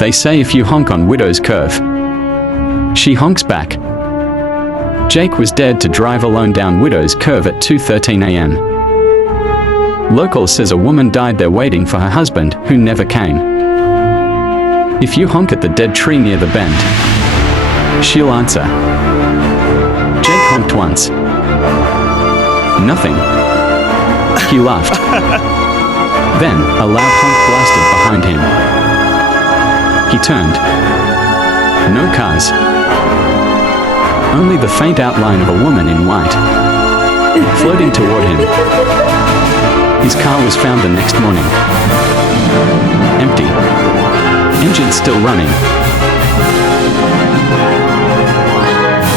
They say if you honk on Widow's Curve, she honks back. Jake was dared to drive alone down Widow's Curve at 2:13 a.m. Local says a woman died there waiting for her husband, who never came. If you honk at the dead tree near the bend, she'll answer. Jake honked once. Nothing. He laughed. Then, a loud honk blasted behind him. He turned. No cars. Only the faint outline of a woman in white, floating toward him. His car was found the next morning. Empty. Engine still running.